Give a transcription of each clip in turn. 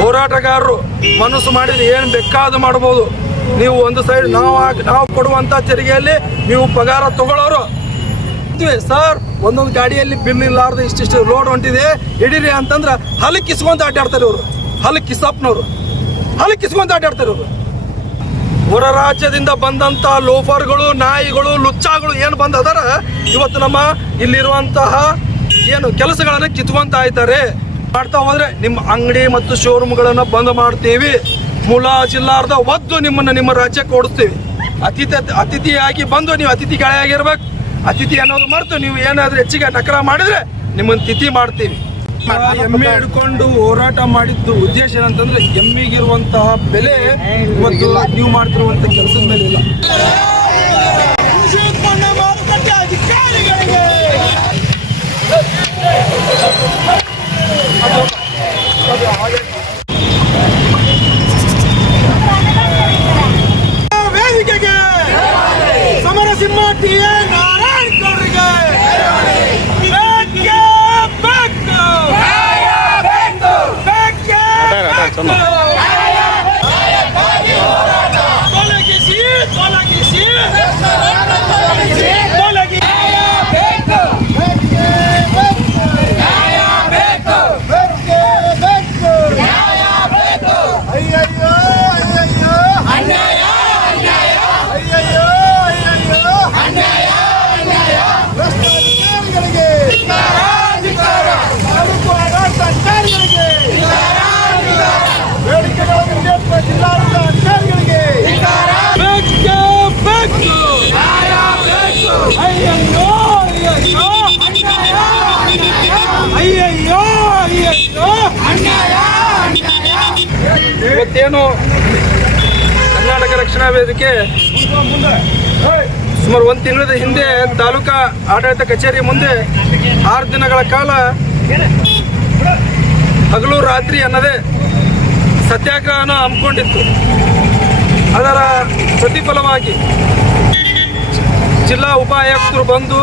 ಹೋರಾಟಗಾರರು ಮನಸ್ಸು ಮಾಡಿದ್ರೆ ಏನು ಬೇಕಾದ ಮಾಡ್ಬೋದು. ನೀವು ಒಂದು ಸೈಡ್ ನಾವು ಕೊಡುವಂಥ ತೆರಿಗೆಯಲ್ಲಿ ನೀವು ಪಗಾರ ತಗೊಳ್ಳೋರು ಸರ್. ಒಂದೊಂದು ಗಾಡಿಯಲ್ಲಿ ಬಿಲ್ ಇಲ್ಲಾರ್ದು ಇಷ್ಟಿಷ್ಟು ಲೋಡ್ ಹೊಂಟಿದೆ ಹಿಡೀರಿ ಅಂತಂದ್ರೆ ಹಲಕ್ಕೆ ಕಿಸ್ಕೊಂತ ಅಡ್ಡಾಡ್ತಾರೆ ಇವರು. ಹಲಕ್ಕೆ ಕಿಸಪ್ನವರು ಹಲಕ್ಕೆ ಕಿಸ್ಕೊಂತ ಅಡ್ಡಾಡ್ತಾರೆ ಇವರು. ಹೊರ ರಾಜ್ಯದಿಂದ ಬಂದಂಥ ಲೋಫರ್ಗಳು, ನಾಯಿಗಳು, ಲುಚ್ಚಾಗಳು ಏನು ಬಂದದಾರ ಇವತ್ತು ನಮ್ಮ ಇಲ್ಲಿರುವಂತಹ ಏನು ಕೆಲಸಗಳನ್ನು ಕಿತ್ಕೊಂತ ಇದ್ದಾರೆ. ಮಾಡ್ತಾ ಹೋದ್ರೆ ನಿಮ್ಮ ಅಂಗಡಿ ಮತ್ತು ಶೋರೂಮ್ಗಳನ್ನು ಬಂದ್ ಮಾಡ್ತೀವಿ. ಮುಲಾಜಿಲ್ಲಾರ್ದ ಒದ್ದು ನಿಮ್ಮ ರಾಜ್ಯಕ್ಕೆ ಓಡಿಸ್ತೀವಿ. ಅತಿಥಿಯಾಗಿ ಬಂದು ನೀವು ಅತಿಥಿ ಗಾಳಿಯಾಗಿರ್ಬೇಕು. ಅತಿಥಿ ಅನ್ನೋದು ಮರೆತು ನೀವು ಏನಾದರೂ ಹೆಚ್ಚಿಗೆ ನಕರ ಮಾಡಿದ್ರೆ ನಿಮ್ಮನ್ನು ತಿಥಿ ಮಾಡ್ತೀವಿ. ಎಮ್ಮೆ ಹಿಡ್ಕೊಂಡು ಹೋರಾಟ ಮಾಡಿದ್ದು ಉದ್ದೇಶ ಏನಂತಂದ್ರೆ ಎಮ್ಮಿಗಿರುವಂತಹ ಬೆಲೆ ಇವತ್ತು ನೀವು ಮಾಡ್ತಿರುವಂತ ಕೆಲಸದ ಮೇಲೆ ಇಲ್ಲ. ವೇದಿಕೆಗೆ ಸಮರಸಿಂಹ ಟಿ.ಎ. ನಾರಾಯಣ ಗೌಡರಿಗೆ ಇವತ್ತೇನು ಕರ್ನಾಟಕ ರಕ್ಷಣಾ ವೇದಿಕೆ ಸುಮಾರು 1 ತಿಂಗಳ ಹಿಂದೆ ತಾಲೂಕಾ ಆಡಳಿತ ಕಚೇರಿ ಮುಂದೆ 6 ದಿನಗಳ ಕಾಲ ಹಗಲು ರಾತ್ರಿ ಅನ್ನದೇ ಸತ್ಯಾಗ್ರಹನ ಹಮ್ಮಿಕೊಂಡಿತ್ತು. ಅದರ ಪ್ರತಿಫಲವಾಗಿ ಜಿಲ್ಲಾ ಉಪ ಆಯುಕ್ತರು ಬಂದು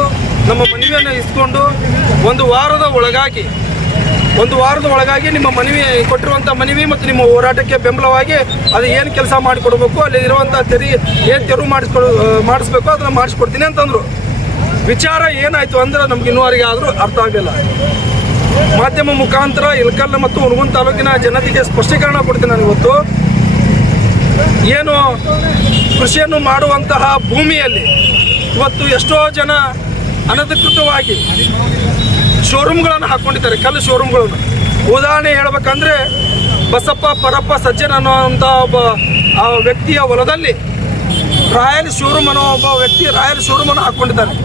ನಮ್ಮ ಮನವಿಯನ್ನು ಇಸ್ಕೊಂಡು ಒಂದು ವಾರದ ಒಳಗಾಗಿ ನಿಮ್ಮ ಮನವಿ ಕೊಟ್ಟಿರುವಂಥ ಮನವಿ ಮತ್ತು ನಿಮ್ಮ ಹೋರಾಟಕ್ಕೆ ಬೆಂಬಲವಾಗಿ ಅದು ಏನು ಕೆಲಸ ಮಾಡಿಕೊಡ್ಬೇಕು, ಅಲ್ಲಿ ಇರುವಂಥ ಏನು ತೆರವು ಮಾಡಿಸ್ಬೇಕು ಅದನ್ನು ಮಾಡಿಸ್ಕೊಡ್ತೀನಿ ಅಂತಂದರು. ವಿಚಾರ ಏನಾಯಿತು ಅಂದರೆ ನಮ್ಗೆ ಇನ್ನೂವರೆಗೆ ಆದರೂ ಅರ್ಥ ಆಗಲಿಲ್ಲ. ಮಾಧ್ಯಮ ಮುಖಾಂತರ ಇಳಕಲ್ ಮತ್ತು ಹುನಗುಂದ ತಾಲೂಕಿನ ಜನತೆಗೆ ಸ್ಪಷ್ಟೀಕರಣ ಕೊಡ್ತೀನಿ. ನಾನು ಇವತ್ತು ಏನು ಕೃಷಿಯನ್ನು ಮಾಡುವಂತಹ ಭೂಮಿಯಲ್ಲಿ ಇವತ್ತು ಎಷ್ಟೋ ಜನ ಅನಧಿಕೃತವಾಗಿ ಶೋರೂಮ್ಗಳನ್ನು ಹಾಕ್ಕೊಂಡಿದ್ದಾರೆ, ಕಲ್ಲು ಶೋರೂಮ್ಗಳನ್ನು. ಉದಾಹರಣೆ ಹೇಳ್ಬೇಕಂದ್ರೆ ಬಸಪ್ಪ ಪರಪ್ಪ ಸಜ್ಜನ್ ಅನ್ನೋವಂಥ ಒಬ್ಬ ಆ ವ್ಯಕ್ತಿಯ ಹೊಲದಲ್ಲಿ ರಾಯಲ್ ಶೋರೂಮ್ ಅನ್ನೋ ಒಬ್ಬ ವ್ಯಕ್ತಿ ರಾಯಲ್ ಶೋರೂಮನ್ನು ಹಾಕ್ಕೊಂಡಿದ್ದಾನೆ.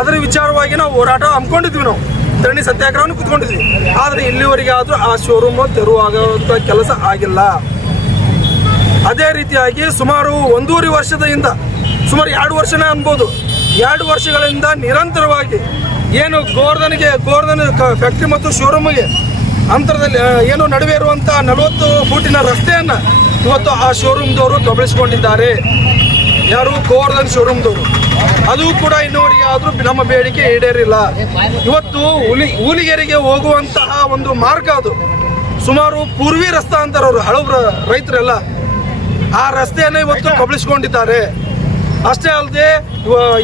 ಅದರ ವಿಚಾರವಾಗಿ ನಾವು ಹೋರಾಟ ಹಮ್ಮಿಕೊಂಡಿದ್ವಿ, ನಾವು ಧರಣಿ ಸತ್ಯಾಗ್ರಹವನ್ನು ಕೂತ್ಕೊಂಡಿದ್ವಿ. ಆದರೆ ಇಲ್ಲಿವರೆಗೆ ಆದರೂ ಆ ಶೋರೂಮು ತೆರವಾಗುವಂಥ ಕೆಲಸ ಆಗಿಲ್ಲ. ಅದೇ ರೀತಿಯಾಗಿ ಸುಮಾರು 1.5 ವರ್ಷದಿಂದ ಸುಮಾರು 2 ವರ್ಷನೇ ಅನ್ಬೋದು, 2 ವರ್ಷಗಳಿಂದ ನಿರಂತರವಾಗಿ ಏನು ಗೋವರ್ಧನ್ ಫ್ಯಾಕ್ಟ್ರಿ ಮತ್ತು ಶೋರೂಮಿಗೆ ಅಂತರದಲ್ಲಿ ಏನು ನಡುವೆ ಇರುವಂಥ 40 ಫೂಟಿನ ರಸ್ತೆಯನ್ನು ಇವತ್ತು ಆ ಶೋರೂಮ್ದವರು ಕಬಳಿಸಿಕೊಂಡಿದ್ದಾರೆ. ಯಾರು? ಗೋವರ್ಧನ್ ಶೋರೂಮ್ದವರು. ಅದು ಕೂಡ ಇನ್ನೂವರೆಗೆ ಆದರೂ ನಮ್ಮ ಬೇಡಿಕೆ ಈಡೇರಿಲ್ಲ. ಇವತ್ತು ಹುಲಿಗೆರೆಗೆ ಹೋಗುವಂತಹ ಒಂದು ಮಾರ್ಗ ಅದು ಸುಮಾರು ಪೂರ್ವಿ ರಸ್ತೆ ಅಂತಾರೆ ಅವರು ಹಳಬ್ರ ರೈತರೆಲ್ಲ. ಆ ರಸ್ತೆಯನ್ನು ಇವತ್ತು ಕಬಳಿಸ್ಕೊಂಡಿದ್ದಾರೆ. ಅಷ್ಟೇ ಅಲ್ಲದೆ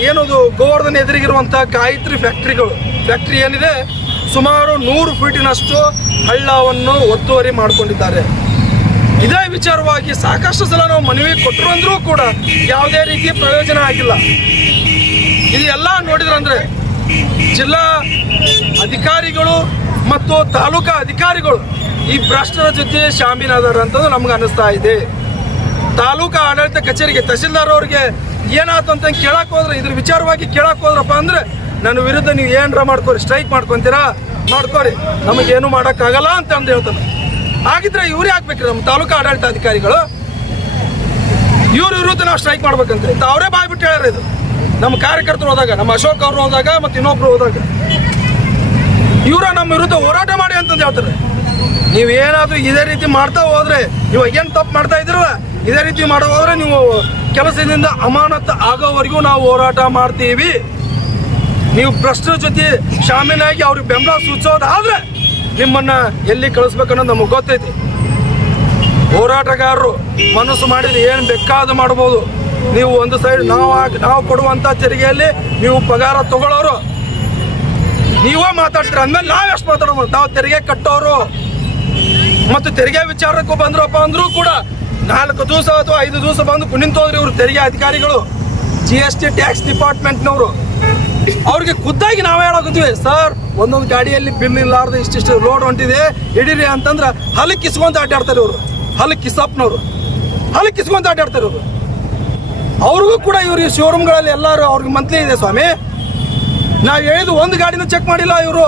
ಏನದು ಗೋವರ್ಧನ್ ಎದುರಿಗಿರುವಂಥ ಗಾಯತ್ರಿ ಫ್ಯಾಕ್ಟ್ರಿ ಏನಿದೆ ಸುಮಾರು 100 ಫೀಟಿನಷ್ಟು ಹಳ್ಳವನ್ನು ಒತ್ತುವರಿ ಮಾಡಿಕೊಂಡಿದ್ದಾರೆ. ಇದೇ ವಿಚಾರವಾಗಿ ಸಾಕಷ್ಟು ಸಲ ನಾವು ಮನವಿ ಕೊಟ್ಟರು ಅಂದರೂ ಕೂಡ ಯಾವುದೇ ರೀತಿಯ ಪ್ರಯೋಜನ ಆಗಿಲ್ಲ. ಇದೆಲ್ಲ ನೋಡಿದ್ರಂದ್ರೆ ಜಿಲ್ಲಾ ಅಧಿಕಾರಿಗಳು ಮತ್ತು ತಾಲೂಕಾ ಅಧಿಕಾರಿಗಳು ಈ ಭ್ರಷ್ಟರ ಜೊತೆ ಶಾಮೀಲಾದಾರ ಅಂತಂದು ನಮ್ಗೆ ಅನ್ನಿಸ್ತಾ ಇದೆ. ತಾಲೂಕಾ ಆಡಳಿತ ಕಚೇರಿಗೆ ತಹಸೀಲ್ದಾರ್ ಅವ್ರಿಗೆ ಏನಾಯ್ತು ಅಂತ ಕೇಳಕ್ಕೆ ಹೋದ್ರೆ, ಇದ್ರ ವಿಚಾರವಾಗಿ ಕೇಳಕ್ಕೆ ಹೋದ್ರಪ್ಪ ಅಂದರೆ ನನ್ನ ವಿರುದ್ಧ ನೀವು ಏನರ ಮಾಡ್ಕೋರಿ, ಸ್ಟ್ರೈಕ್ ಮಾಡ್ಕೊತೀರಾ ಮಾಡ್ಕೋರಿ, ನಮಗೇನು ಮಾಡೋಕ್ಕಾಗಲ್ಲ ಅಂತ ಅಂದು ಹೇಳ್ತಾನೆ. ಹಾಗಿದ್ರೆ ಇವ್ರು ಹಾಕ್ಬೇಕ್ರಿ ನಮ್ಮ ತಾಲೂಕಾ ಆಡಳಿತ ಅಧಿಕಾರಿಗಳು, ಇವ್ರ ವಿರುದ್ಧ ನಾವು ಸ್ಟ್ರೈಕ್ ಮಾಡ್ಬೇಕಂತ ಅವರೇ ಬಾಯ್ಬಿಟ್ಟು ಹೇಳ್ಯಾರ. ಇದು ನಮ್ಮ ಕಾರ್ಯಕರ್ತರು ಹೋದಾಗ, ನಮ್ಮ ಅಶೋಕ್ ಅವರು ಹೋದಾಗ ಮತ್ತು ಇನ್ನೊಬ್ರು ಹೋದಾಗ ಇವರ ನಮ್ಮ ವಿರುದ್ಧ ಹೋರಾಟ ಮಾಡಿ ಅಂತಂದು ಹೇಳ್ತಾರೆ. ನೀವೇನಾದರೂ ಇದೇ ರೀತಿ ಮಾಡ್ತಾ ಹೋದ್ರೆ, ಇವಾಗ ಏನು ತಪ್ಪು ಮಾಡ್ತಾ ಇದ್ದೀರಲ್ಲ ಇದೇ ರೀತಿ ಮಾಡೋ ಹೋದ್ರೆ ನೀವು ಕೆಲಸದಿಂದ ಅಮಾನತು ಆಗೋವರೆಗೂ ನಾವು ಹೋರಾಟ ಮಾಡ್ತೀವಿ. ನೀವು ಭ್ರಷ್ಟರ ಜೊತೆ ಶಾಮೀಲಾಗಿ ಅವ್ರಿಗೆ ಬೆಂಬಲ ಸೂಚಿಸೋದಾದ್ರೆ ನಿಮ್ಮನ್ನು ಎಲ್ಲಿ ಕಳಿಸ್ಬೇಕನ್ನೋದು ನಮಗೆ ಗೊತ್ತೈತಿ. ಹೋರಾಟಗಾರರು ಮನಸ್ಸು ಮಾಡಿದ್ರೆ ಏನು ಬೇಕಾದ ಮಾಡ್ಬೋದು. ನೀವು ಒಂದು ಸೈಡ್ ನಾವು ಕೊಡುವಂಥ ತೆರಿಗೆಯಲ್ಲಿ ನೀವು ಪಗಾರ ತಗೊಳ್ಳೋರು ನೀವೇ ಮಾತಾಡ್ತೀರ ಅಂದಮೇಲೆ ನಾವು ಎಷ್ಟು ಮಾತಾಡೋದು? ನಾವು ತೆರಿಗೆ ಕಟ್ಟೋರು ಮತ್ತು ತೆರಿಗೆ ವಿಚಾರಕ್ಕೂ ಬಂದ್ರಪ್ಪ ಅಂದ್ರೂ ಕೂಡ 4 ದಿವಸ ಅಥವಾ 5 ದಿವಸ ಬಂದು ನಿಂತೋದ್ರಿ ಇವರು ತೆರಿಗೆ ಅಧಿಕಾರಿಗಳು, GST ಟ್ಯಾಕ್ಸ್ ಡಿಪಾರ್ಟ್ಮೆಂಟ್ನವರು. ಅವ್ರಿಗೆ ಖುದ್ದಾಗಿ ನಾವೇ ಹೇಳೋಕತ್ತೀವಿ, ಸರ್ ಒಂದೊಂದು ಗಾಡಿಯಲ್ಲಿ ಬಿಲ್ ಇಲ್ಲಾರ್ದು ಇಷ್ಟಿಷ್ಟು ಲೋಡ್ ಹೊಂಟಿದೆ ಹಿಡೀರಿ ಅಂತಂದ್ರೆ ಹಲಕ್ಕೆ ಕಿಸ್ಕೊಂತ ಅಡ್ಡಾಡ್ತಾರೆ ಇವರು. ಹಲಕ್ಕೆ ಕಿಸಪ್ನವರು ಹಲಕ್ಕೆ ಕಿಸ್ಕೊಂತ ಅಡ್ಡಾಡ್ತಾರೆ ಇವರು. ಅವ್ರಿಗೂ ಕೂಡ ಇವ್ರಿಗೆ ಶೋರೂಮ್ಗಳಲ್ಲಿ ಎಲ್ಲರೂ ಅವ್ರಿಗೆ ಮಂತ್ಲಿ ಇದೆ ಸ್ವಾಮಿ. ನಾವು ಹೇಳಿದ್ದು ಒಂದು ಗಾಡಿನೂ ಚೆಕ್ ಮಾಡಿಲ್ಲ ಇವರು.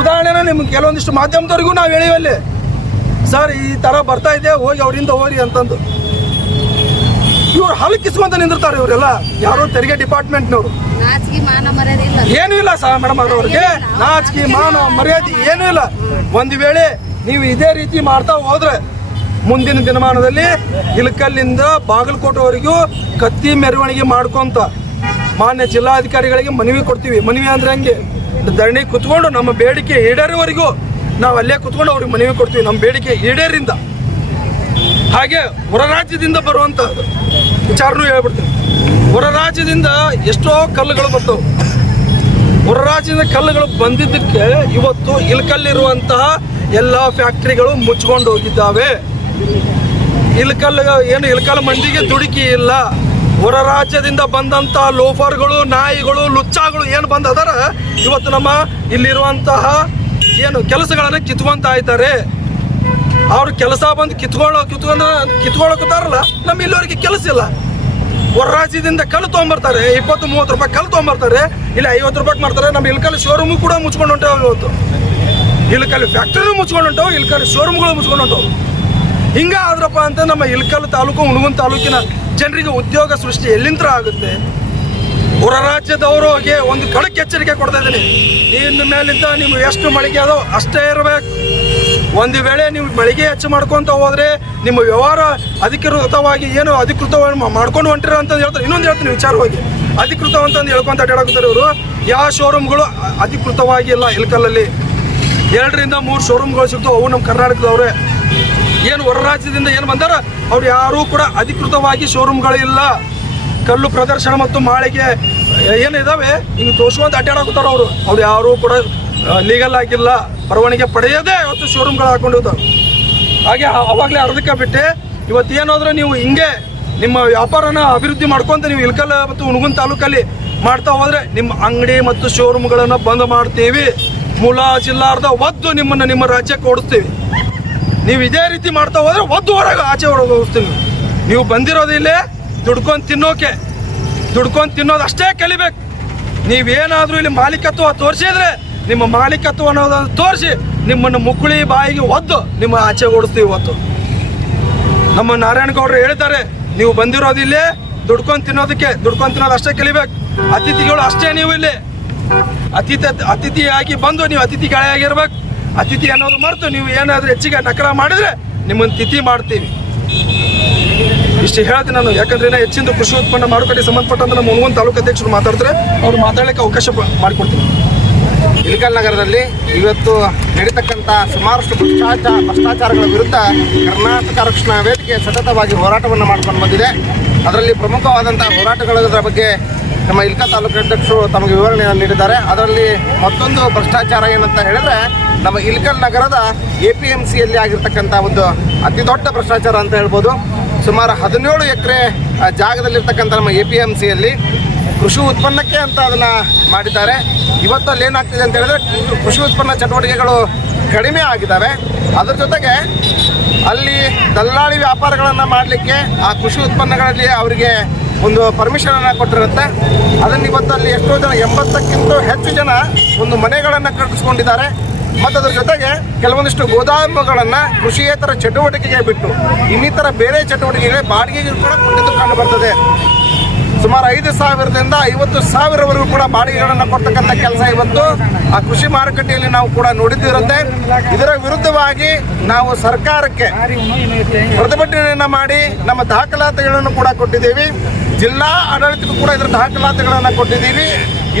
ಉದಾಹರಣೆನ ನಿಮ್ಗೆ ಕೆಲವೊಂದಿಷ್ಟು ಮಾಧ್ಯಮದವ್ರಿಗೂ ನಾವು ಹೇಳಿವಲ್ಲಿ, ಸರ್ ಈ ಥರ ಬರ್ತಾ ಇದೆ ಹೋಗಿ ಅವರಿಂದ ಹೋಗಿ ಅಂತಂದು. ಇವ್ರು ಹಲಕ್ಕೆ ಕಿಸ್ಕೊಂತ ನಿಂದಿರ್ತಾರೆ ಇವರೆಲ್ಲ. ಯಾರು ತೆರಿಗೆ ಡಿಪಾರ್ಟ್ಮೆಂಟ್ನವರು. ಏನೂ ಇಲ್ಲ ಸರ್ ಮೇಡಮ್, ಅವ್ರಿಗೆ ನಾಚಿಕೆ ಮಾನ ಮರ್ಯಾದೆ ಏನೂ ಇಲ್ಲ. ಒಂದು ವೇಳೆ ನೀವು ಇದೇ ರೀತಿ ಮಾಡ್ತಾ ಹೋದ್ರೆ ಮುಂದಿನ ದಿನಮಾನದಲ್ಲಿ ಇಳಕಲ್ಲಿಂದ ಬಾಗಲಕೋಟೆವರೆಗೂ ಕತ್ತಿ ಮೆರವಣಿಗೆ ಮಾಡ್ಕೊಂತ ಮಾನ್ಯ ಜಿಲ್ಲಾಧಿಕಾರಿಗಳಿಗೆ ಮನವಿ ಕೊಡ್ತೀವಿ. ಮನವಿ ಅಂದ್ರೆ ಹಂಗೆ ಧರಣಿ ಕುತ್ಕೊಂಡು ನಮ್ಮ ಬೇಡಿಕೆ ಈಡೇರುವವರೆಗೂ ನಾವು ಅಲ್ಲೇ ಕುತ್ಕೊಂಡು ಅವ್ರಿಗೆ ಮನವಿ ಕೊಡ್ತೀವಿ, ನಮ್ಮ ಬೇಡಿಕೆ ಈಡೇರಿಂದ. ಹಾಗೆ ಹೊರ ರಾಜ್ಯದಿಂದ ಬರುವಂಥ ವಿಚಾರನೂ ಹೇಳ್ಬಿಡ್ತೀವಿ. ಹೊರ ರಾಜ್ಯದಿಂದ ಎಷ್ಟೋ ಕಲ್ಲುಗಳು ಬರ್ತವೆ. ಹೊರ ರಾಜ್ಯದ ಕಲ್ಲುಗಳು ಬಂದಿದ್ದಕ್ಕೆ ಇವತ್ತು ಇಳಕಲ್ಲಿರುವಂತಹ ಎಲ್ಲ ಫ್ಯಾಕ್ಟ್ರಿಗಳು ಮುಚ್ಕೊಂಡು ಹೋಗಿದ್ದಾವೆ. ಇಳಕಲ್ ಮಂದಿಗೆ ದುಡುಕಿ ಇಲ್ಲ. ಹೊರ ರಾಜ್ಯದಿಂದ ಬಂದಂಥ ಲೋಫರ್ಗಳು, ನಾಯಿಗಳು, ಲುಚ್ಚಾಗಳು ಏನು ಬಂದದಾರ ಇವತ್ತು ನಮ್ಮ ಇಲ್ಲಿರುವಂತಹ ಕೆಲಸಗಳನ್ನು ಕಿತ್ಕೊಂತ ಇದ್ದಾರೆ. ಅವ್ರ ಕೆಲಸ ಬಂದು ಕಿತ್ಕೊಳ್ಳೋಕತ್ತಾರಲ್ಲ, ನಮ್ಮ ಇಲ್ಲಿವರೆಗೆ ಕೆಲಸ ಇಲ್ಲ. ಹೊರ ರಾಜ್ಯದಿಂದ ಕಲ್ಲು ತೊಗೊಂಬರ್ತಾರೆ, 20-30 ರೂಪಾಯಿ ಕಲ್ಲು ತೊಗೊಂಬರ್ತಾರೆ, ಇಲ್ಲಿ 50 ರೂಪಾಯಿಗೆ ಮಾಡ್ತಾರೆ. ನಮ್ಮ ಇಳಕಲ್ ಶೋರೂಮು ಕೂಡ ಮುಚ್ಕೊಂಡು ಹೊಂಟವು. ಇವತ್ತು ಇಳಕಲ್ ಫ್ಯಾಕ್ಟ್ರಿನೂ ಮುಚ್ಕೊಂಡು ಹೊಂಟವು, ಇಳಕಲ್ ಶೋರೂಮ್ಗಳು ಮುಚ್ಕೊಂಡು ಹೊಂಟವು. ಹಿಂಗೆ ಆದ್ರಪ್ಪ ಅಂತ ನಮ್ಮ ಇಳಕಲ್ ತಾಲೂಕು, ಹುಣಗುಂದ ತಾಲೂಕಿನ ಜನರಿಗೆ ಉದ್ಯೋಗ ಸೃಷ್ಟಿ ಎಲ್ಲಿಂದ ಆಗುತ್ತೆ? ಹೊರ ರಾಜ್ಯದವರಿಗೆ ಒಂದು ಖಡಕ್ ಎಚ್ಚರಿಕೆ ಕೊಡ್ತಾ ಇದ್ದೀನಿ, ಇನ್ನು ಮೇಲಿಂದ ನೀವು ಎಷ್ಟು ಮಳಿಗೆ ಅದೋ ಅಷ್ಟೇ ಇರಬೇಕು. ಒಂದು ವೇಳೆ ನೀವು ಮಳಿಗೆ ಹೆಚ್ಚು ಮಾಡ್ಕೊತ ಹೋದ್ರೆ ನಿಮ್ಮ ವ್ಯವಹಾರ ಅಧಿಕೃತವಾಗಿ ಅಧಿಕೃತವಾಗಿ ಮಾಡ್ಕೊಂಡು ಹೊಂಟಿರೋ ಅಂತ ಹೇಳ್ತಾರೆ. ಇನ್ನೊಂದು ಹೇಳ್ತೀನಿ ವಿಚಾರವಾಗಿ, ಅಧಿಕೃತ ಅಂತಂದು ಹೇಳ್ಕೊಂತ ಅಡ್ಡಾಡಕತ್ತಾರೆ ಇವರು. ಯಾವ ಶೋರೂಮ್ಗಳು ಅಧಿಕೃತವಾಗಿ ಇಲ್ಲ ಇಳಕಲ್ಲಲ್ಲಿ. 2ರಿಂದ 3 ಶೋರೂಮ್ಗಳು ಸಿಗ್ತಾವೆ, ಅವು ನಮ್ಮ ಕರ್ನಾಟಕದವ್ರೆ. ಹೊರ ರಾಜ್ಯದಿಂದ ಬಂದಾರ ಅವ್ರು ಯಾರೂ ಕೂಡ ಅಧಿಕೃತವಾಗಿ ಶೋರೂಮ್ಗಳಿಲ್ಲ. ಕಲ್ಲು ಪ್ರದರ್ಶನ ಮತ್ತು ಮಾಳಿಗೆ ಏನಿದಾವೆ ಹಿಂಗೆ ತೋರ್ಸ್ಕೊಂತ ಅಡ್ಡಾಡಕತ್ತಾರ ಅವ್ರು ಯಾರೂ ಕೂಡ ಲೀಗಲ್ ಆಗಿಲ್ಲ, ಪರವಾನಗಿ ಪಡೆಯದೇ ಇವತ್ತು ಶೋರೂಮ್ಗಳು ಹಾಕೊಂಡಿರ್ತಾವೆ. ಹಾಗೆ ಅವಾಗಲೇ ಅರ್ಧಕ್ಕೆ ಬಿಟ್ಟೆ ಇವತ್ತು ಏನಾದರೂ ನೀವು ಹಿಂಗೆ ನಿಮ್ಮ ವ್ಯಾಪಾರನ ಅಭಿವೃದ್ಧಿ ಮಾಡ್ಕೊಂತ ನೀವು ಇಳಕಲ್ ಮತ್ತು ಹುಣಗುಂದ ತಾಲೂಕಲ್ಲಿ ಮಾಡ್ತಾ ಹೋದರೆ ನಿಮ್ಮ ಅಂಗಡಿ ಮತ್ತು ಶೋರೂಮ್ಗಳನ್ನು ಬಂದ್ ಮಾಡ್ತೀವಿ. ಮುಲಾಜಿಲ್ಲಾರ್ದ ಒದ್ದು ನಿಮ್ಮ ರಾಜ್ಯಕ್ಕೆ ಓಡಿಸ್ತೀವಿ. ನೀವು ಇದೇ ರೀತಿ ಮಾಡ್ತಾ ಹೋದ್ರೆ ಒದ್ದು ಹೊರಗೆ ಆಚೆ ಹೋಗಿಸ್ತೀವಿ. ನೀವು ಬಂದಿರೋದು ಇಲ್ಲೇ ದುಡ್ಕೊಂಡು ತಿನ್ನೋದು ಅಷ್ಟೇ ಕಲಿಬೇಕು. ನೀವೇನಾದರೂ ಇಲ್ಲಿ ಮಾಲೀಕತ್ವ ತೋರಿಸಿದ್ರೆ ನಿಮ್ಮ ಮಾಲೀಕತ್ವ ಅನ್ನೋದನ್ನು ತೋರಿಸಿ ನಿಮ್ಮನ್ನು ಮುಕ್ಕುಳಿ ಬಾಯಿಗೆ ಒದ್ದು ನಿಮ್ಮ ಆಚೆ ಓಡಿಸ್ತೀವಿ. ಇವತ್ತು ನಮ್ಮ ನಾರಾಯಣಗೌಡರು ಹೇಳ್ತಾರೆ, ನೀವು ಬಂದಿರೋದು ಇಲ್ಲೇ ದುಡ್ಕೊಂಡು ತಿನ್ನೋದು ಅಷ್ಟೇ ಕಲಿಬೇಕು. ಅತಿಥಿಗಳು ಅಷ್ಟೇ. ನೀವು ಇಲ್ಲಿ ಅತಿಥಿಯಾಗಿ ಬಂದು ನೀವು ಅತಿಥಿಗಳಾಗಿರ್ಬೇಕು. ಅತಿಥಿ ಅನ್ನೋದು ಮರೆತು ನೀವು ಏನಾದರೂ ಹೆಚ್ಚಿಗೆ ನಕರ ಮಾಡಿದ್ರೆ ನಿಮ್ಮನ್ನು ತಿಥಿ ಮಾಡ್ತೀವಿ. ಇಷ್ಟು ಹೇಳ್ತೀನಿ ನಾನು, ಯಾಕಂದ್ರೆ ಹೆಚ್ಚಿನ ಕೃಷಿ ಉತ್ಪನ್ನ ಮಾರುಕಟ್ಟೆ ಸಂಬಂಧಪಟ್ಟಂತ ನಮ್ಮ ಹುಣಗುಂದ ತಾಲೂಕು ಅಧ್ಯಕ್ಷರು ಮಾತಾಡ್ತಾರೆ, ಅವ್ರು ಮಾತಾಡಲಿಕ್ಕೆ ಅವಕಾಶ ಮಾಡಿಕೊಡ್ತೀನಿ. ಇಳಕಲ್ ನಗರದಲ್ಲಿ ಇವತ್ತು ನಡೀತಕ್ಕಂಥ ಸುಮಾರಷ್ಟು ಭ್ರಷ್ಟಾಚಾರಗಳ ವಿರುದ್ಧ ಕರ್ನಾಟಕ ರಕ್ಷಣಾ ವೇದಿಕೆ ಸತತವಾಗಿ ಹೋರಾಟವನ್ನು ಮಾಡ್ಕೊಂಡು ಬಂದಿದೆ. ಅದರಲ್ಲಿ ಪ್ರಮುಖವಾದಂಥ ಹೋರಾಟಗಳ ಬಗ್ಗೆ ನಮ್ಮ ಇಳಕಲ್ ತಾಲೂಕು ಅಧ್ಯಕ್ಷರು ತಮಗೆ ವಿವರಣೆಯನ್ನು ನೀಡಿದ್ದಾರೆ. ಅದರಲ್ಲಿ ಮತ್ತೊಂದು ಭ್ರಷ್ಟಾಚಾರ ಏನಂತ ಹೇಳಿದ್ರೆ, ನಮ್ಮ ಇಳಕಲ್ ನಗರದ APMCಯಲ್ಲಿ ಆಗಿರ್ತಕ್ಕಂಥ ಒಂದು ಅತಿ ದೊಡ್ಡ ಭ್ರಷ್ಟಾಚಾರ ಅಂತ ಹೇಳ್ಬೋದು. ಸುಮಾರು 17 ಎಕರೆ ಜಾಗದಲ್ಲಿರ್ತಕ್ಕಂಥ ನಮ್ಮ APMCಯಲ್ಲಿ ಕೃಷಿ ಉತ್ಪನ್ನಕ್ಕೆ ಅಂತ ಅದನ್ನು ಮಾಡಿದ್ದಾರೆ. ಇವತ್ತು ಅಲ್ಲಿ ಏನಾಗ್ತಿದೆ ಅಂತ ಹೇಳಿದ್ರೆ, ಕೃಷಿ ಉತ್ಪನ್ನ ಚಟುವಟಿಕೆಗಳು ಕಡಿಮೆ ಆಗಿದ್ದಾವೆ. ಅದರ ಜೊತೆಗೆ ಅಲ್ಲಿ ದಲ್ಲಾಳಿ ವ್ಯಾಪಾರಗಳನ್ನು ಮಾಡಲಿಕ್ಕೆ ಆ ಕೃಷಿ ಉತ್ಪನ್ನಗಳಲ್ಲಿ ಅವರಿಗೆ ಒಂದು ಪರ್ಮಿಷನನ್ನು ಕೊಟ್ಟಿರುತ್ತೆ. ಅದನ್ನು ಇವತ್ತು ಅಲ್ಲಿ ಎಷ್ಟೋ ಜನ 80ಕ್ಕಿಂತ ಹೆಚ್ಚು ಜನ ಒಂದು ಮನೆಗಳನ್ನು ಕಟ್ಟಿಸ್ಕೊಂಡಿದ್ದಾರೆ. ಮತ್ತು ಅದರ ಜೊತೆಗೆ ಕೆಲವೊಂದಿಷ್ಟು ಗೋದಾಮುಗಳನ್ನು ಕೃಷಿಯೇತರ ಚಟುವಟಿಕೆಗೆ ಬಿಟ್ಟು ಇನ್ನಿತರ ಬೇರೆ ಚಟುವಟಿಕೆಗಳಿಗೆ ಬಾಡಿಗೆಗೆ ಕೂಡ ಕೊಟ್ಟಿದ್ದು ಕಂಡು ಬರ್ತದೆ. ಸುಮಾರು 5,000ದಿಂದ 50,000ವರೆಗೂ ಕೂಡ ಬಾಡಿಗೆಗಳನ್ನು ಕೊಡ್ತಕ್ಕಂಥ ಕೆಲಸ ಇವತ್ತು ಆ ಕೃಷಿ ಮಾರುಕಟ್ಟೆಯಲ್ಲಿ ನಾವು ಕೂಡ ನೋಡಿದ್ದಿರುತ್ತೆ. ಇದರ ವಿರುದ್ಧವಾಗಿ ನಾವು ಸರ್ಕಾರಕ್ಕೆ ಪ್ರತಿಭಟನೆಯನ್ನು ಮಾಡಿ ನಮ್ಮ ದಾಖಲಾತಿಗಳನ್ನು ಕೂಡ ಕೊಟ್ಟಿದ್ದೀವಿ. ಜಿಲ್ಲಾ ಆಡಳಿತಕ್ಕೂ ಕೂಡ ಇದರ ದಾಖಲಾತಿಗಳನ್ನು ಕೊಟ್ಟಿದ್ದೀವಿ.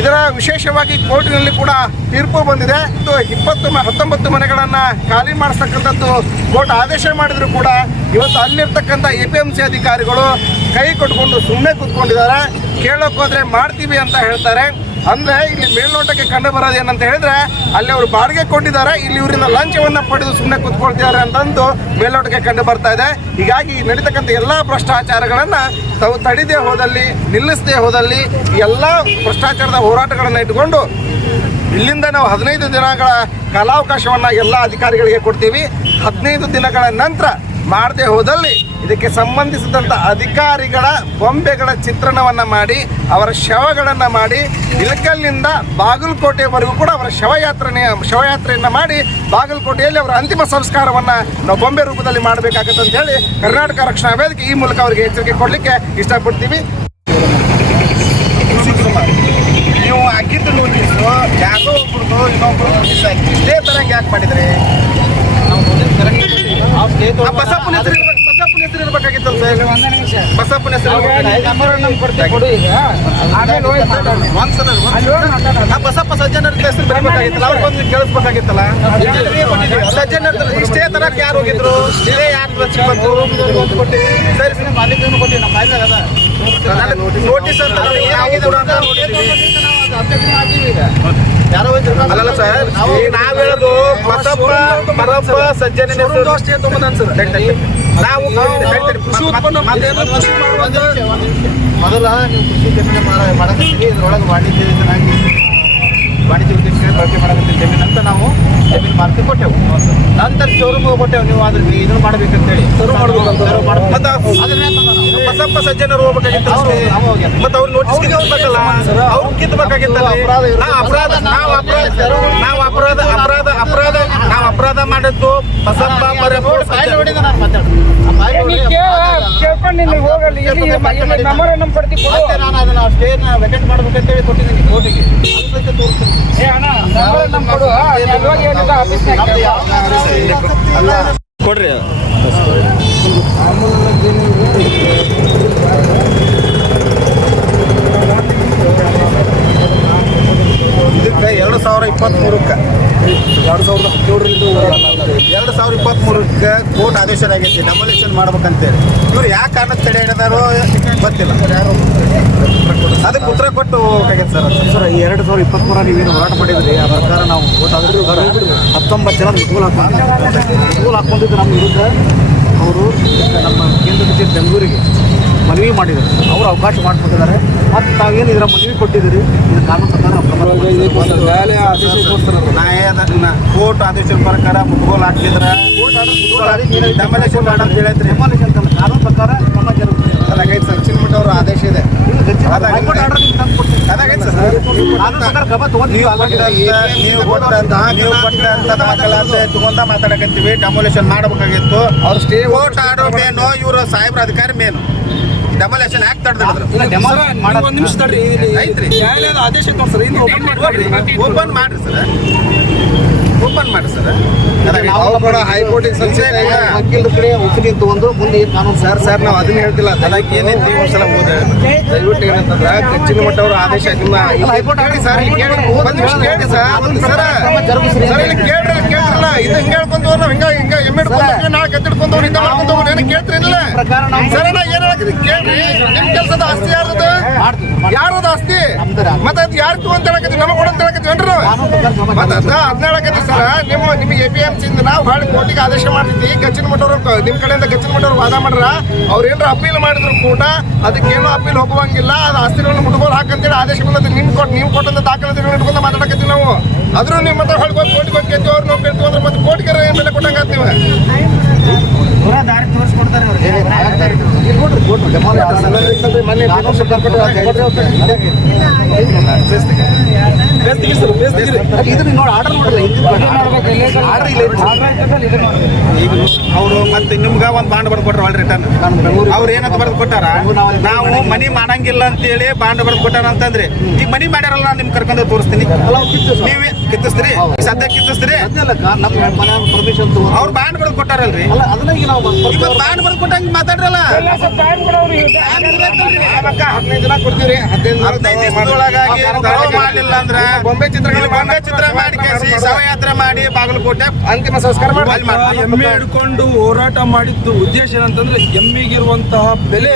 ಇದರ ವಿಶೇಷವಾಗಿ ಕೋರ್ಟಿನಲ್ಲಿ ಕೂಡ ತೀರ್ಪು ಬಂದಿದೆ. 19 ಮನೆಗಳನ್ನು ಖಾಲಿ ಮಾಡಿಸ್ತಕ್ಕಂಥದ್ದು ಕೋರ್ಟ್ ಆದೇಶ ಮಾಡಿದ್ರು ಕೂಡ ಇವತ್ತು ಅಲ್ಲಿರ್ತಕ್ಕಂಥ APMC ಅಧಿಕಾರಿಗಳು ಕೈ ಕೊಟ್ಕೊಂಡು ಸುಮ್ಮನೆ ಕೂತ್ಕೊಂಡಿದ್ದಾರೆ. ಕೇಳೋಕೆ ಹೋದ್ರೆ ಮಾಡ್ತೀವಿ ಅಂತ ಹೇಳ್ತಾರೆ. ಅಂದ್ರೆ ಇಲ್ಲಿ ಮೇಲ್ನೋಟಕ್ಕೆ ಕಂಡು ಬರೋದು ಏನಂತ ಹೇಳಿದ್ರೆ ಅಲ್ಲಿ ಅವರು ಬಾಡಿಗೆ ಕೊಟ್ಟಿದ್ದಾರೆ, ಇಲ್ಲಿ ಇವರಿಂದ ಲಂಚವನ್ನ ಪಡೆದು ಸುಮ್ಮನೆ ಕೂತ್ಕೊಳ್ತಿದ್ದಾರೆ ಅಂತಂದು ಮೇಲ್ನೋಟಕ್ಕೆ ಕಂಡು ಬರ್ತಾ ಇದೆ. ಹೀಗಾಗಿ ನಡೀತಕ್ಕಂಥ ಎಲ್ಲಾ ಭ್ರಷ್ಟಾಚಾರಗಳನ್ನ ತಾವು ತಡಿದೇ ಹೋದಲ್ಲಿ, ನಿಲ್ಲಿಸದೇ ಹೋದಲ್ಲಿ ಎಲ್ಲ ಭ್ರಷ್ಟಾಚಾರದ ಹೋರಾಟಗಳನ್ನ ಇಟ್ಟುಕೊಂಡು ಇಲ್ಲಿಂದ ನಾವು 15 ದಿನಗಳ ಕಾಲಾವಕಾಶವನ್ನ ಎಲ್ಲ ಅಧಿಕಾರಿಗಳಿಗೆ ಕೊಡ್ತೀವಿ. 15 ದಿನಗಳ ನಂತರ ಮಾಡದೆ ಹೋದಲ್ಲಿ ಇದಕ್ಕೆ ಸಂಬಂಧಿಸಿದಂಥ ಅಧಿಕಾರಿಗಳ ಬೊಂಬೆಗಳ ಚಿತ್ರಣವನ್ನು ಮಾಡಿ ಅವರ ಶವಗಳನ್ನು ಮಾಡಿ ಇಳಕಲ್ಲಿಂದ ಬಾಗಲಕೋಟೆವರೆಗೂ ಕೂಡ ಅವರ ಶವಯಾತ್ರೆಯನ್ನು ಮಾಡಿ ಬಾಗಲಕೋಟೆಯಲ್ಲಿ ಅವರ ಅಂತಿಮ ಸಂಸ್ಕಾರವನ್ನು ನಾವು ಬೊಂಬೆ ರೂಪದಲ್ಲಿ ಮಾಡಬೇಕಾಗತ್ತೆ ಅಂತ ಹೇಳಿ ಕರ್ನಾಟಕ ರಕ್ಷಣಾ ವೇದಿಕೆ ಈ ಮೂಲಕ ಅವರಿಗೆ ಎಚ್ಚರಿಕೆ ಕೊಡಲಿಕ್ಕೆ ಇಷ್ಟಪಡ್ತೀವಿ. ನೀವು ಹಾಕಿದ್ದು ನೋಟಿಸು ಯಾರೋ ಒಬ್ರದ್ದು ಇನ್ನೊಬ್ರು ನೋಟಿಸ್ ಹಾಕಿ ಇಷ್ಟೇ ತರಂಗೆ ಯಾಕೆ ಮಾಡಿದ್ರಿ? ಬಸಪ್ಪನ ಹೆಸರು ಇರ್ಬೇಕಾಗಿತ್ತಲ್ಲ ಸರ್, ಬಸಪ್ಪನ ಹೆಸರು ಬಸಪ್ಪ ಸಜ್ಜನರ ಹೆಸರು ಬರಬೇಕಾಗಿತ್ತಲ್ಲ, ಅವ್ರಿಗೊಂದು ಕೇಳಿಸ್ಬೇಕಾಗಿತ್ತಲ್ಲ. ಸಜ್ಜನರ ಇಷ್ಟೇ ತರಕ್ಕೆ ಯಾರು ಹೋಗಿದ್ರು, ಇದೇ ಯಾರು ಬಂತು? ಸರಿ ಸರಿ ಮಾಲೀಕರನ್ನು ಕೊಟ್ಟಿವಿ, ನಮ್ಮ ಫೈಲ್ ಅದ ನೋಟಿಸ್ ಅಂತ ಅಲ್ಲಲ್ಲ ಸರ್, ನಾವ್ ಹೇಳೋದು ಬಸಪ್ಪ ಸಜ್ಜನ ನಾವು ಮೊದಲ ನೀವು ಕೃಷಿ ಜಮೀನು ಮಾಡಕತ್ತೀವಿ, ಇದ್ರೊಳಗೆ ವಾಣಿಜ್ಯ ಉದ್ದೇಶಕ್ಕೆ ಬಳಕೆ ಮಾಡಕತ್ತೀವಿ ಜಮೀನು ಅಂತ ನಾವು ಜಮೀನು ಮಾರ್ಕೆ ಕೊಟ್ಟೆವು. ನಂತರ ಶೋರೂಮ್ ಕೊಟ್ಟೆವು, ನೀವು ಅದ್ರ ಇದನ್ನು ಮಾಡ್ಬೇಕಂತೇಳಿ ಬಸಪ್ಪ ಸಜ್ಜನರು ಹೋಗ್ಬೇಕಾಗಿತ್ತು. ಮತ್ತೆ ಅವ್ರು ನೋಟಿಸ್ ಹೋಗ್ಬೇಕಲ್ಲ, ಅವ್ರು ಕಿತ್ತಬೇಕಾಗಿತ್ತಲ್ಲ. ನಾವು ಅಪರಾಧ ಮಾಡಿದ್ದು ಬಸಪ್ಪ ನಾನು ಅದನ್ನ ಸ್ಟೇನ ವೆಕೆಟ್ ಮಾಡ್ಬೇಕಂತೇಳಿ ಕೊಟ್ಟಿದ್ದೀನಿ ಕೋರ್ಟಿಗೆ. ಕೊಡ್ರಿ ಇದಕ್ಕೆ 2023ಕ್ಕೆ 2023ಕ್ಕೆ ಕೋರ್ಟ್ ಆದೇಶ ಆಗೈತಿ ಡೆಮೊಲಿಷನ್ ಮಾಡ್ಬೇಕಂತೇಳಿ. ಇವ್ರು ಯಾವ ಕಾರಣಕ್ಕೆ ತಡೆ ಹಿಡಿದಾರೋ ಗೊತ್ತಿಲ್ಲ, ಅದಕ್ಕೆ ಉತ್ತರ ಕೊಟ್ಟು ಹೋಗ್ಬೇಕಾಗೈತೆ ಸರ್. 2023 ನೀವೇನು ಹೋರಾಟ ಮಾಡಿದ್ರಿ, ಆ ಪ್ರಕಾರ ನಾವು ಕೋರ್ಟ್ ಆದರೂ 19 ಜನ ಮುಟ್ಗೋಲು ಹಾಕ್ಕೊಂಡಿದ್ದು ನಮ್ಮ ವಿರುದ್ಧ. ಅವರು ನಮ್ಮ ಕೇಂದ್ರ ಕಚೇರಿ ಬೆಂಗಳೂರಿಗೆ ಮನವಿ ಮಾಡಿದ್ದಾರೆ, ಅವರು ಅವಕಾಶ ಮಾಡಿಕೊಟ್ಟಿದ್ದಾರೆ. ಮತ್ತು ತಾವೇನು ಇದರ ಮನವಿ ಕೊಟ್ಟಿದ್ದೀರಿ, ಇದು ಕಾನೂನು ಪ್ರಕಾರ ಕೋರ್ಟ್ ಆದೇಶದ ಪ್ರಕಾರ ಮುಟ್ಗೋಲು ಹಾಕ್ತಿದ್ರೆ ಡೆಮೊಲಿಷನ್ ಮಾಡಂತ ಹೇಳಿದ್ರಿ. ಡೆಮಾಲಿಷನ್ ಅಂತಲ್ಲ, ಕಾನೂನು ಪ್ರಕಾರ ಕ್ರಮ ಜರುಗುತ್ತೆ. ಅದಾಗೈತೆ ಸರ್, ಚಿನ್ನಮಠ ಅವರ ಆದೇಶ ಇದೆ. ಅದಾಗೈತೆ ಸರ್, ತಗೊಂಡ ಮಾತಾಡಕತ್ತೀವಿ. ಡೆಮೊಲಿಷನ್ ಮಾಡಬೇಕಾಗಿತ್ತು. ಅವ್ರು ಸ್ಟೇ ಕೋರ್ಟ್ ಆರ್ಡರ್ ಮೇನು, ಇವರು ಸಾಹೇಬ್ರ ಅಧಿಕಾರಿ ಮೇನು. ಡೆಮೊಲಿಷನ್ ಯಾಕೆ ತಡೆದಿದ್ರು? ಒಂದು ನಿಮಿಷ ತಡ್ರಿ, ಐತ್ರಿ ನ್ಯಾಯಾಲಯದ ಆದೇಶ ಸರ್, ಓಪನ್ ಮಾಡ್ರಿ ಸರ್, ಓಪನ್ ಮಾಡಿ ಸರ್. ನಾವು ಕೂಡ ಹೈಕೋರ್ಟಿಗೆ ವಕೀಲರ ಕಡೆ ಒಪ್ಪಿಗೆ ತಗೊಂಡು ಮುಂದೆ ಏನು ಕಾನೂನು ಸರ್ ನಾವು ಅದನ್ನ ಹೇಳ್ತಿಲ್ಲ. ಅದಕ್ಕೆ ಏನೈತಿ ಒಂದ್ಸಲ ಓದ ದಯವಿಟ್ಟು ಏನಂತಂದ್ರೆ ಕಚ್ಚಿನ ಮಟ್ಟ ಅವರ ಆದೇಶ ನಿಮ್ಮ ಹೈಕೋರ್ಟ್ ಸರ್ ಕೇಳ್ರಿ ಕೇಳ್ರಲ್ಲ. ಇದು ಹಿಂಗೆ ಹೇಳ್ಕೊಂತ ನಾವು ಹಿಂಗ ಎಮ್ಮಿಡ್ಕೊಂಡು ನಾ ಕತ್ತಿಡ್ಕೊಂಡವ್ರು ಹಿಂಗ ಮಾಡ್ಕೊಂಡವ್ರು ಏನಕ್ಕೆ ಕೇಳ್ತಿರಲಿಲ್ಲ ಸರ್? ನಾ ಏನ್ ಹೇಳ್ತೀನಿ ಕೇಳ್ರಿ. ನಿಮ್ ಕೆಲಸದ ಆಸ್ತಿ ಯಾರದು? ಯಾರದ ಆಸ್ತಿ? ಮತ್ತೆ ಅದು ಯಾರು ತಗೊಂತ ಹೇಳಕತ್ತಿ, ನಮಗೆ ಕೊಡಂತ ಹೇಳಕತ್ತೀವನ್ರಿ. ಮತ್ತೆ ಅದನ್ನ ಹೇಳಕತ್ತಿ ಸರ್. ನಿಮ್ಗೆ APMC ಇಂದ ನಾವು ಭಾಳ ಕೋರ್ಟಿಗೆ ಆದೇಶ ಮಾಡ್ತಿದ್ವಿ. ಗಚ್ಚಿನ ಮಠವ್ರು ನಿಮ್ಮ ಕಡೆಯಿಂದ ಗಚ್ಚಿನ ಮಠವ್ರು ವಾದ ಮಾಡ್ರ, ಅವ್ರು ಏನಾರ ಅಪೀಲ್ ಮಾಡಿದ್ರು ಕೂಡ ಅದಕ್ಕೇನು ಅಪೀಲ್ ಹೋಗುವಂಗಿಲ್ಲ. ಅದು ಆಸ್ತಿಗಳನ್ನು ಮುಟ್ಗೋಲು ಹಾಕಂತೇಳಿ ಆದೇಶ ಬಂದ ನೀವು ಕೊಟ್ಟಂತ ದಾಖಲಾತಿಗಳನ್ನ ಇಟ್ಕೊಂಡ ಮಾತಾಡಕತ್ತೀವಿ ನಾವು. ಆದ್ರೂ ನಿಮ್ಮ ಹತ್ರ ಹೊಳ್ಕೊಂಡು ಕೋರ್ಟಿಗೆ ಹೋಗಿ ಗೆದ್ದು ಅವ್ರು ನಾವು ಕೇಳ್ತೀವಿ ಅಂದ್ರೆ ಮತ್ತೆ ಕೋರ್ಟಿಗೆ ಏನ್ ಬೆಲೆ ಕೊಟ್ಟಂಗ ನೀವು ದಾರಿ ತೋರಿಸ್ಕೊಡ್ತಾರೆ ಮೊನ್ನೆ ಬೇಸ್ತಿಗಿರಿ ಬೇಸ್ತಿಗಿರಿ ಇದನ್ನ ನೋಡಿ ಆರ್ಡರ್ ನೋಡಲ್ಲ ಆರ್ಡರ್ ಇಲ್ಲ ಈಗ ಅವರು ಮತ್ತೆ ನಿಮ್ಗೆ ಒಂದು ಬಾಂಡ್ ಬರೆದು ಕೊಟ್ರ ಒಳ್ಳೆ ರಿಟರ್ನ್ ಅವ್ರು ಏನಂತ ಬರೆದು ಕೊಟ್ಟಾರ, ನಾವು ಮನಿ ಮಾಡಂಗಿಲ್ಲ ಅಂತೇಳಿ ಬಾಂಡ್ ಬರೆದು ಕೊಟ್ಟಾರ ಅಂತಂದ್ರೆ ಈಗ ಮನಿ ಮಾಡ್ಯಾರಲ್ಲ ನಿಮ್ ಕರ್ಕೊಂಡು ತೋರಿಸ್ತೀನಿ, ನೀವೇ ಕಿತ್ತಿಸ್ತೀರಿ, ಸದ್ಯ ಕಿತ್ತಿಸ್ತೀರಿ, ನಮ್ಮ ಮನೆ ಪರ್ಮಿಷನ್ ತಗೊಂಡು ಅವ್ರು ಬಾಂಡ್ ಬರೆದು ಕೊಟ್ಟಾರಲ್ರಿ, ಅಲ್ಲ ಅದನ್ನ ಈಗ ನಾವು ಇವತ್ತು ಬಾಂಡ್ ಬರೆದು ಕೊಟ್ಟಂಗೆ ಮಾತಾಡ್ರಲ್ಲ. 15 ದಿನ ಕೊಡ್ತೀವಿ, 15 ದಿವಸದೊಳಗಾಗಿ ದರೋಡೆ ಮಾಡಲಿಲ್ಲ ಅಂದ್ರ ಬೊಂಬೆ ಚಿತ್ರ ಮಾಡಿ ಶವಯಾತ್ರೆ ಮಾಡಿ ಬಾಗಲಕೋಟೆ ಅಂತಿಮ ಸಂಸ್ಕಾರ ಮಾಡಿ ಎಮ್ಮೆ ಹಿಡ್ಕೊಂಡು ಹೋರಾಟ ಮಾಡಿದ್ದು ಉದ್ದೇಶ ಏನಂತಂದ್ರೆ ಎಮ್ಮಿಗಿರುವಂತಹ ಬೆಲೆ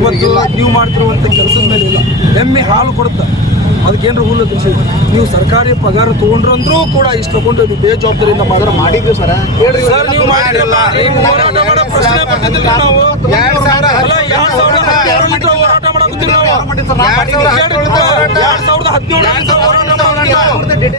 ಇವತ್ತು ನೀವು ಮಾಡ್ತಿರುವಂತ ಕೆಲಸದ ಮೇಲೆ ಇಲ್ಲ. ಎಮ್ಮೆ ಹಾಲು ಕೊಡುತ್ತಾ ಅದಕ್ಕೇನು ರೂಲ್ ತಿಳಿಸಿ, ನೀವು ಸರ್ಕಾರಿ ಪಗಾರ ತಗೊಂಡ್ರಂದ್ರೂ ಕೂಡ ಇಷ್ಟು ತಗೊಂಡು ನೀವು ಬೇಜವಾಬ್ದಾರಿಯಿಂದ ಮಾಡಿದ್ವಿ ಸರ್. ಸರ್ ನೀವು ಮಾಡಿರಲ್ಲ, ಹೋರಾಟ ಮಾಡೋ ಪ್ರಶ್ನೆ ಬರ್ತಿದ್ದಿಲ್ಲ. ನಾವು 2017 ಹೋರಾಟ ಮಾಡಕತ್ತೀವಿ ನಾವು. 2017 ಹೋರಾಟ